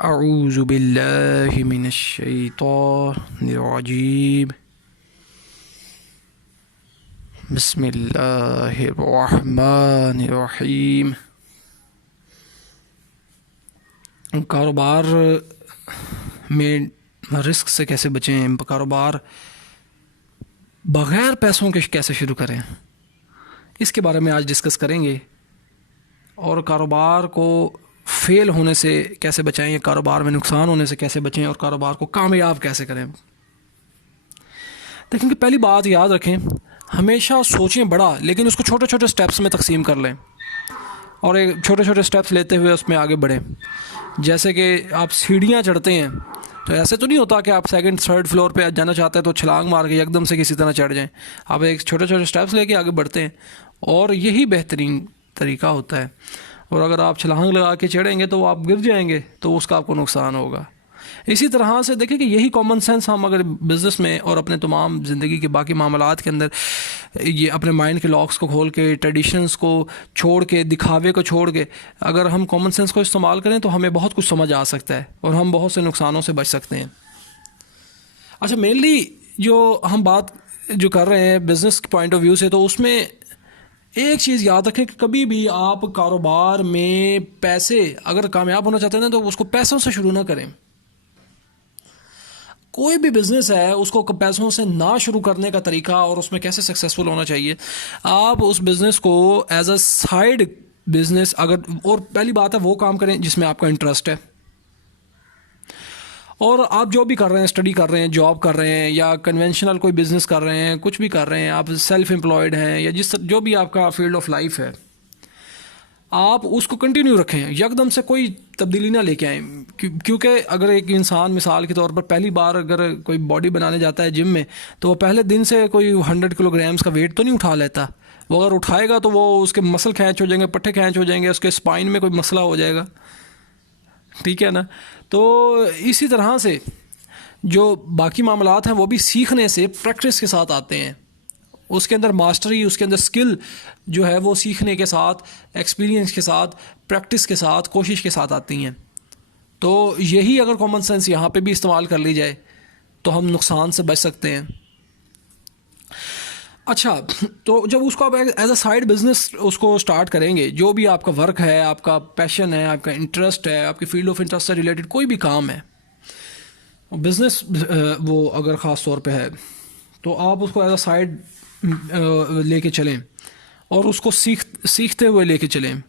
अऊज़ु बिल्लाहि मिनश्शैतानिर्रजीम। बिस्मिल्लाहिर्रहमानिर्रहीम। कारोबार में रिस्क से कैसे बचें, कारोबार बग़ैर पैसों के कैसे शुरू करें, इसके बारे में आज डिस्कस करेंगे। और कारोबार को फेल होने से कैसे बचाएं, कारोबार में नुकसान होने से कैसे बचें और कारोबार को कामयाब कैसे करें। देखें कि पहली बात याद रखें, हमेशा सोचें बड़ा, लेकिन उसको छोटे छोटे स्टेप्स में तकसीम कर लें और एक छोटे छोटे स्टेप्स लेते हुए उसमें आगे बढ़ें। जैसे कि आप सीढ़ियाँ चढ़ते हैं तो ऐसे तो नहीं होता कि आप सेकंड थर्ड फ्लोर पे जाना चाहते हैं तो छलांग मार के एकदम से किसी तरह चढ़ जाएं। आप एक छोटे छोटे स्टेप्स लेके आगे बढ़ते हैं और यही बेहतरीन तरीका होता है। और अगर आप छलांग लगा के चढ़ेंगे तो आप गिर जाएंगे तो उसका आपको नुकसान होगा। इसी तरह से देखें कि यही कॉमन सेंस हम अगर बिज़नेस में और अपने तमाम ज़िंदगी के बाकी मामलात के अंदर ये अपने माइंड के लॉक्स को खोल के, ट्रेडिशंस को छोड़ के, दिखावे को छोड़ के अगर हम कॉमन सेंस को इस्तेमाल करें तो हमें बहुत कुछ समझ आ सकता है और हम बहुत से नुकसानों से बच सकते हैं। अच्छा, मेनली जो हम बात जो कर रहे हैं बिज़नेस के पॉइंट ऑफ व्यू से, तो उसमें एक चीज़ याद रखें कि कभी भी आप कारोबार में पैसे अगर कामयाब होना चाहते हैं ना तो उसको पैसों से शुरू ना करें। कोई भी बिज़नेस है उसको पैसों से ना शुरू करने का तरीका और उसमें कैसे सक्सेसफुल होना चाहिए, आप उस बिज़नेस को एज अ साइड बिज़नेस अगर, और पहली बात है वो काम करें जिसमें आपका इंटरेस्ट है। और आप जो भी कर रहे हैं, स्टडी कर रहे हैं, जॉब कर रहे हैं या कन्वेंशनल कोई बिज़नेस कर रहे हैं, कुछ भी कर रहे हैं, आप सेल्फ एम्प्लॉयड हैं या जो भी आपका फील्ड ऑफ लाइफ है, आप उसको कंटिन्यू रखें, यकदम से कोई तब्दीली ना लेके आएँ। क्योंकि अगर एक इंसान मिसाल के तौर पर पहली बार अगर कोई बॉडी बनाने जाता है जिम में, तो वो पहले दिन से कोई 100 किलोग्राम्स का वेट तो नहीं उठा लेता। वो अगर उठाएगा तो वो उसके मसल खींच हो जाएंगे, पट्टे खींच हो जाएंगे, उसके स्पाइन में कोई मसला हो जाएगा। ठीक है ना। तो इसी तरह से जो बाकी मामलात हैं वो भी सीखने से, प्रैक्टिस के साथ आते हैं। उसके अंदर मास्टरी, उसके अंदर स्किल जो है वो सीखने के साथ, एक्सपीरियंस के साथ, प्रैक्टिस के साथ, कोशिश के साथ आती हैं। तो यही अगर कॉमन सेंस यहाँ पे भी इस्तेमाल कर ली जाए तो हम नुकसान से बच सकते हैं। अच्छा, तो जब उसको आप एज अ साइड बिजनेस उसको स्टार्ट करेंगे, जो भी आपका वर्क है, आपका पैशन है, आपका इंटरेस्ट है, आपकी फील्ड ऑफ इंटरेस्ट से रिलेटेड कोई भी काम है, बिजनेस वो अगर ख़ास तौर पे है, तो आप उसको एज अ साइड लेके चलें और उसको सीखते हुए लेके चलें।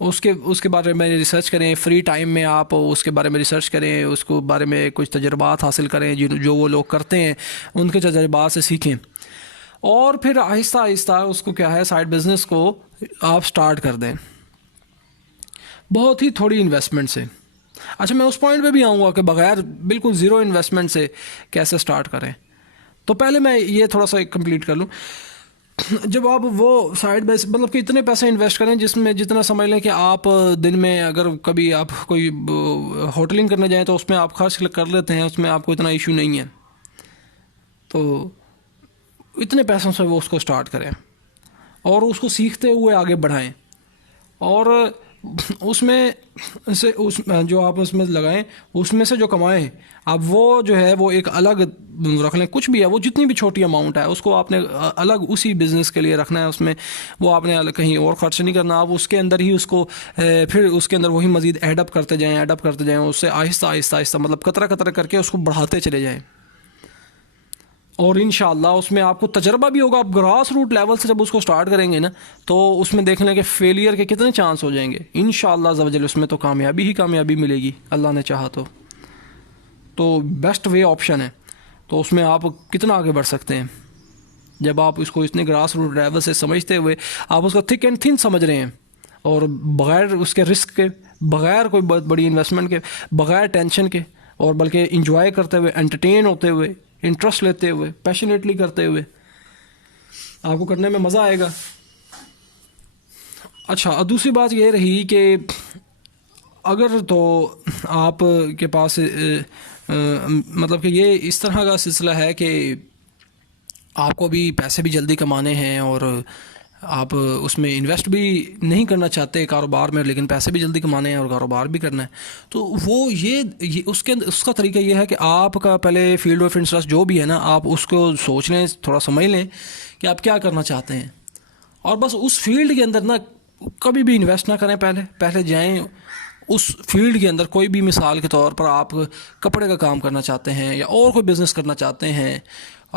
उसके बारे में रिसर्च करें, फ्री टाइम में आप उसके बारे में रिसर्च करें, उसको बारे में कुछ तजर्बात हासिल करें जो वो लोग करते हैं, उनके तजर्बात से सीखें और फिर आहिस्ता आहिस्ता उसको क्या है, साइड बिज़नेस को आप स्टार्ट कर दें बहुत ही थोड़ी इन्वेस्टमेंट से। अच्छा, मैं उस पॉइंट पे भी आऊँगा कि बग़ैर बिल्कुल ज़ीरो इन्वेस्टमेंट से कैसे स्टार्ट करें। तो पहले मैं ये थोड़ा सा कंप्लीट कर लूँ। जब आप वो साइड बाय मतलब कि इतने पैसे इन्वेस्ट करें जिसमें जितना समझ लें कि आप दिन में अगर कभी आप कोई होटलिंग करने जाएं तो उसमें आप खर्च कर लेते हैं, उसमें आपको इतना इशू नहीं है। तो इतने पैसों से वो उसको स्टार्ट करें और उसको सीखते हुए आगे बढ़ाएं और उसमें से उस जो आप उसमें लगाएं, उसमें से जो कमाएं आप वो जो है वो एक अलग रख लें। कुछ भी है वो, जितनी भी छोटी अमाउंट है उसको आपने अलग उसी बिज़नेस के लिए रखना है। उसमें वो आपने अलग कहीं और खर्च नहीं करना। आप उसके अंदर ही उसको फिर उसके अंदर वही मज़ीद ऐडअप करते जाएँ, उससे आहिस्ता आहिस्ता आहिस्ता मतलब कतरा कतरा करके उसको बढ़ाते चले जाएँ और इंशाअल्लाह उसमें आपको तजर्बा भी होगा। आप ग्रास रूट लेवल से जब उसको स्टार्ट करेंगे ना तो उसमें देख लें कि फेलियर के कितने चांस हो जाएंगे। इंशाअल्लाह ज़वजल उसमें तो कामयाबी ही कामयाबी मिलेगी, अल्लाह ने चाहा तो बेस्ट वे ऑप्शन है। तो उसमें आप कितना आगे बढ़ सकते हैं जब आप इसको इतने ग्रास रूट लेवल से समझते हुए आप उसको थिक एंड थिन समझ रहे हैं और बग़ैर उसके रिस्क के, बग़ैर कोई बहुत बड़ी इन्वेस्टमेंट के, बग़ैर टेंशन के, और बल्कि इंजॉय करते हुए, एंटरटेन होते हुए, इंटरेस्ट लेते हुए, पैशनेटली करते हुए आपको करने में मज़ा आएगा। अच्छा, दूसरी बात ये रही कि अगर तो आप के पास मतलब कि ये इस तरह का सिलसिला है कि आपको भी पैसे भी जल्दी कमाने हैं और आप उसमें इन्वेस्ट भी नहीं करना चाहते कारोबार में, लेकिन पैसे भी जल्दी कमाने हैं और कारोबार भी करना है, तो वो ये उसके उसका तरीका ये है कि आपका पहले फील्ड ऑफ इंटरेस्ट जो भी है ना, आप उसको सोच लें, थोड़ा समझ लें कि आप क्या करना चाहते हैं, और बस उस फील्ड के अंदर ना कभी भी इन्वेस्ट ना करें, पहले जाएं उस फील्ड के अंदर। कोई भी मिसाल के तौर पर आप कपड़े का काम करना चाहते हैं या और कोई बिज़नेस करना चाहते हैं,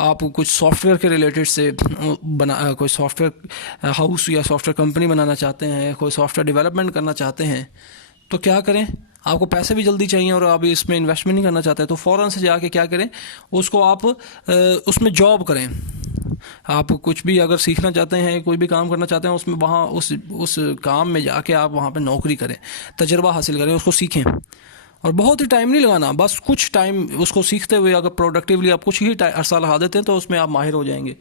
आप कुछ सॉफ्टवेयर के रिलेटेड से कोई सॉफ्टवेयर हाउस या सॉफ्टवेयर कंपनी बनाना चाहते हैं, कोई सॉफ्टवेयर डेवलपमेंट करना चाहते हैं, तो क्या करें, आपको पैसे भी जल्दी चाहिए और आप इसमें इन्वेस्टमेंट नहीं करना चाहते, तो फ़ौरन से जाके क्या करें, उसको आप उसमें जॉब करें। आप कुछ भी अगर सीखना चाहते हैं, कोई भी काम करना चाहते हैं, उसमें वहाँ उस काम में जाके आप वहाँ पे नौकरी करें, तजुर्बा हासिल करें, उसको सीखें, और बहुत ही टाइम नहीं लगाना, बस कुछ टाइम उसको सीखते हुए अगर प्रोडक्टिवली आप कुछ ही अरसा लगा देते हैं तो उसमें आप माहिर हो जाएंगे।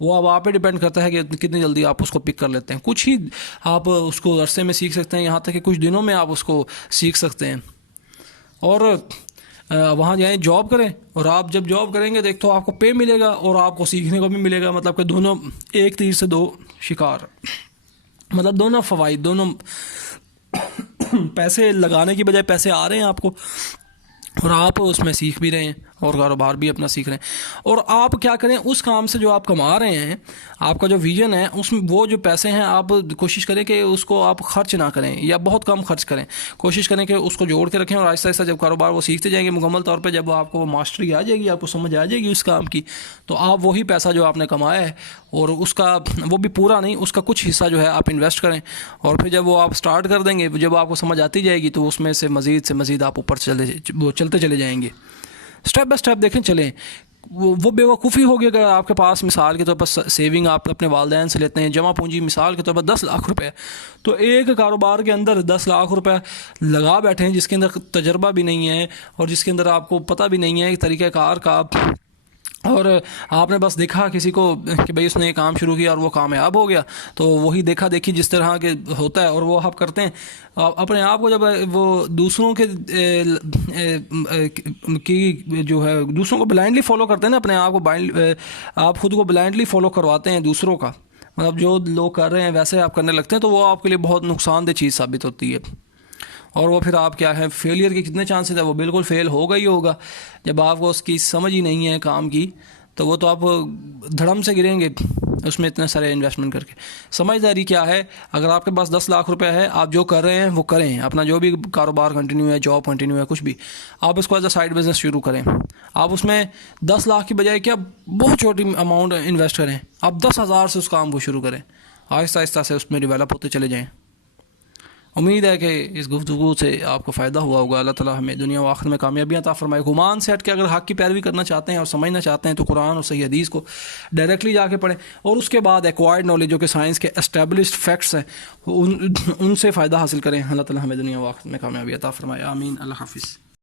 वो अब आप पे डिपेंड करता है कि कितनी जल्दी आप उसको पिक कर लेते हैं। कुछ ही आप उसको अरसे में सीख सकते हैं, यहाँ तक कि कुछ दिनों में आप उसको सीख सकते हैं, और वहाँ जाएं, जॉब करें, और आप जब जॉब करेंगे देख तो आपको पे मिलेगा और आपको सीखने को भी मिलेगा, मतलब कि दोनों एक तीर से दो शिकार, मतलब दोनों फ़वाइद, दोनों पैसे लगाने की बजाय पैसे आ रहे हैं आपको, और आप उसमें सीख भी रहे हैं और कारोबार भी अपना सीख रहे हैं। और आप क्या करें, उस काम से जो आप कमा रहे हैं, आपका जो विजन है उसमें वो जो पैसे हैं आप कोशिश करें कि उसको आप खर्च ना करें या बहुत कम खर्च करें, कोशिश करें कि उसको जोड़ के रखें, और आहिस्ता आहिस्ता जब कारोबार वो सीखते जाएंगे मुकम्मल तौर पे, जब आपको वो मास्टरी आ जाएगी, आपको समझ आ जाएगी उस काम की, तो आप वही पैसा जो आपने कमाया है और उसका वो भी पूरा नहीं, उसका कुछ हिस्सा जो है आप इन्वेस्ट करें, और फिर जब वो आप स्टार्ट कर देंगे, जब आपको समझ आती जाएगी तो उसमें से मज़ीद आप ऊपर चलते चले जाएंगे, स्टेप बाय स्टेप देखें चलें। वो बेवकूफ़ी होगी अगर आपके पास मिसाल के तौर पर सेविंग आप अपने वालिदैन से लेते हैं, जमा पूंजी मिसाल के तौर पर 10 लाख रुपए, तो एक कारोबार के अंदर 10 लाख रुपए लगा बैठे हैं जिसके अंदर तजर्बा भी नहीं है और जिसके अंदर आपको पता भी नहीं है तरीक़ाकार का, और आपने बस देखा किसी को कि भाई उसने ये काम शुरू किया और वो कामयाब हो गया, तो वही देखा देखी जिस तरह के होता है और वो आप करते हैं। अपने आप को जब वो दूसरों के की जो है दूसरों को ब्लाइंडली फॉलो करते हैं ना, अपने आप को आप खुद को ब्लाइंडली फॉलो करवाते हैं दूसरों का, मतलब जो लोग कर रहे हैं वैसे आप करने लगते हैं, तो वो आपके लिए बहुत नुकसानदेह चीज़ साबित होती है। और वो फिर आप क्या है, फेलियर के कितने चांसेस है, वो बिल्कुल फेल होगा ही होगा। जब आपको उसकी समझ ही नहीं है काम की, तो वो तो आप धड़म से गिरेंगे उसमें इतने सारे इन्वेस्टमेंट करके। समझदारी क्या है, अगर आपके पास 10 लाख रुपए है, आप जो कर रहे हैं वो करें, अपना जो भी कारोबार कंटिन्यू है, जॉब कंटिन्यू है, कुछ भी आप इसको एज अ साइड बिजनेस शुरू करें। आप उसमें 10 लाख की बजाय क्या बहुत छोटी अमाउंट इन्वेस्ट करें, आप 10,000 से उस काम को शुरू करें, आहिस्ता आहिस्ता से उसमें डेवलप होते चले जाएँ। उम्मीद है कि इस गुफ्तगू से आपको फ़ायदा हुआ होगा। अल्लाह ताला हमें दुनिया व आखिरत में कामयाबियाँ अता फरमाए। गुमान से हट के अगर हक़ की पैरवी करना चाहते हैं और समझना चाहते हैं तो कुरान और सही हदीस को डायरेक्टली जाके पढ़ें, और उसके बाद एक्वायर्ड नॉलेज जो कि साइंस के एस्टेब्लिश्ड फैक्ट्स हैं उनसे फ़ायदा हासिल करें। अल्लाह ताला हमें दुनिया व आखिरत में कामयाबी अता फरमाए। आमीन। अल्लाह हाफ़िज़।